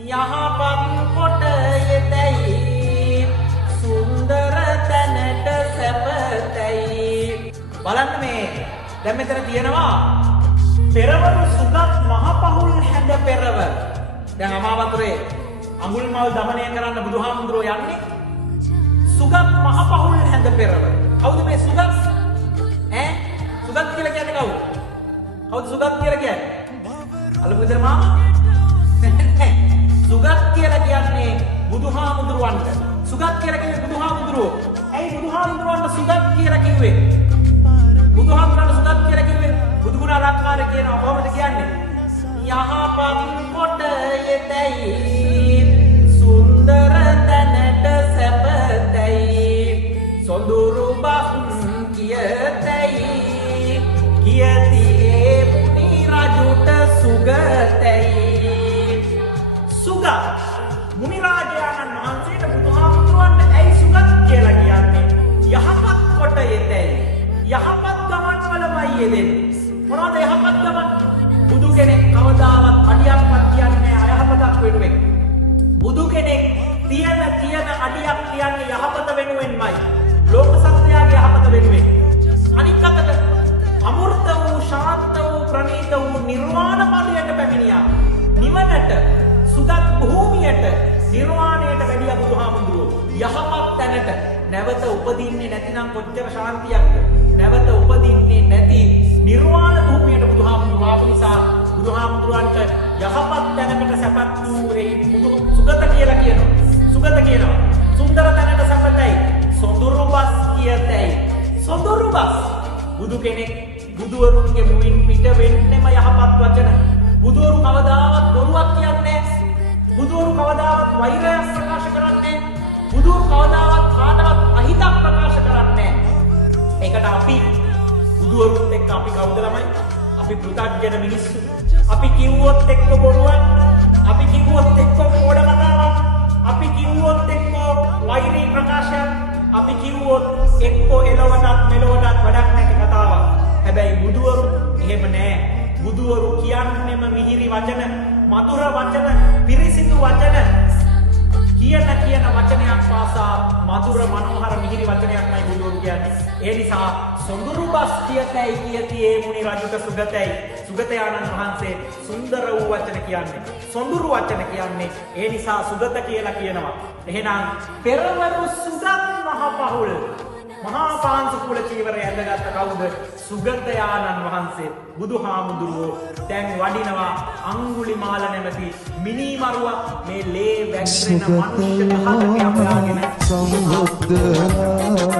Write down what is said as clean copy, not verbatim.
යහපත් කොට යෙතයි සුන්දර තැනට සැපතයි. බලන්න මේ දැන් මෙතන තියෙනවා පෙරවරු සුගත් මහ පහුල් හැඳ පෙරව. දැන් අමාවතුරේ අඟුල්මල් දමනය කරන්න බුදුහාමුදුරුවෝ යන්නේ සුගත් මහ පහුල් හැඳ පෙරව. කවුද මේ සුගත්? සුගත් කියලා කියන්නේ කවුද? කවුද සුගත් කියලා කියන්නේ? අලුත් විතර මාමා? සුගත් කියලා කියන්නේ බුදුහාමුදුරුවන්ට. සුගත් කියලා කියන්නේ බුදුහාමුදුරුවෝ. ඇයි බුදුහාමුදුරුවන්ට සුගත් කියලා කිව්වේ? බුදුහාමුදුරුවන්ට සුගත් කියලා කිව්වේ බුදුගුණ අලංකාර කියනවා. කොහොමද කියන්නේ? යහපත් කොට යෙතයි සුන්දර තැනට සැපතයි සොඳුරු බස් කියතයි කියතියේ මුනි රජුට සුගතයි. සුගත් මුනි රාජානන් වහන්සේට බුදුහාමුදුරුවන්ට ඇයි සුගත් කියලා කියන්නේ? යහපත් කොට යෙතයි. යහපත් ගමන් වලමයි යෙදෙන්නේ. මොනවද යහපත් ගමන්? බුදු කෙනෙක් කවදාවත් අඩියක්වත් කියන්නේ අයහපතක් වෙනුවෙන්. බුදු කෙනෙක් තියෙන අඩියක් කියන්නේ යහපත වෙනුවෙන්මයි. ලෝක සත්‍යයේ යහපත වෙනුවෙන්. අනිත් අතට අමෘත වූ ශාන්ත වූ ප්‍රණීත වූ නිර්වාණ පදයට පැමිණියා. නිවනට සුගත් භූමියට නිර්වාණයට වැඩිය බුදුහාමුදුරුවෝ. යහපත් තැනට නැවත උපදින්නේ නැතිනම් කොච්චර ශාන්තියක්ද? නැවත උපදින්නේ නැති නිර්වාණ භූමියට බුදුහාමුදුරුවෝ ආපු නිසා බුදුහාමුදුරුවන්ට යහපත් තැනකට සැපත් වූ බුදු සුගත කියලා කියනවා. සුගත කියනවා. සුන්දර තැනට සැපතයි. සොඳුරු බස් කියතයි. සොඳුරු බස් බුදු කෙනෙක් බුදුවරුන්ගේ මුවින් පිට වෙන්නෙම යහපත් වචන. බුදුවරු කවදාවත් බොරුවක් කියන්නේ නැහැ. බුදුවරු කවදාවත් වෛරයක් ප්‍රකාශ කරන්නේ නැහැ. බුදුවරු කවදාවත් කාටවත් අහිතක් ප්‍රකාශ කරන්නේ නැහැ. ඒකට අපි බුදුවරුත් එක්ක අපි කවුද ළමයි? අපි පෘථග්ජන මිනිස්සු. අපි කිව්වොත් එක්ක බොරුවක්, අපි කිව්වොත් එක්ක මෝඩ කතාවක්, අපි කිව්වොත් එක්ක වෛරී ප්‍රකාශයක්, අපි කිව්වොත් එක්ක එළවටත් මෙලොවටත් වැඩක් නැති කතාවක්. හැබැයි බුදුවරු එහෙම නෑ. බුදුවරු කියන්නෙම මිහිරි වචන, මధుර වචන, පිරිසිදු වචන. කියන වචනයක් පාසා මధుර මනෝහර මිහිරි වචනයක්මයි බුදුවරු කියන්නේ. ඒ නිසා සොඳුරු බස් කියතයි කියතියේ මුනි රජුට සුගතයි. සුගතයාණන් වහන්සේ සුන්දර වූ වචන කියන්නේ. සොඳුරු වචන කියන්නේ. ඒ නිසා සුගත කියලා කියනවා. එහෙනම් පෙරවරු සුගත් මහ පහුල් මහා පාංශ කුල චීවරය ඇඳගත්ත කවුද? සුගතයාණන් වහන්සේ. බුදුහාමුදුරුවෝ දැන් වඩිනවා අඟුලිමාල නැමැති මිනිමරුවා මේ ලේ වැක්රෙන මනුෂ්‍ය කහකට අපලාගෙන සම්බුද්ධ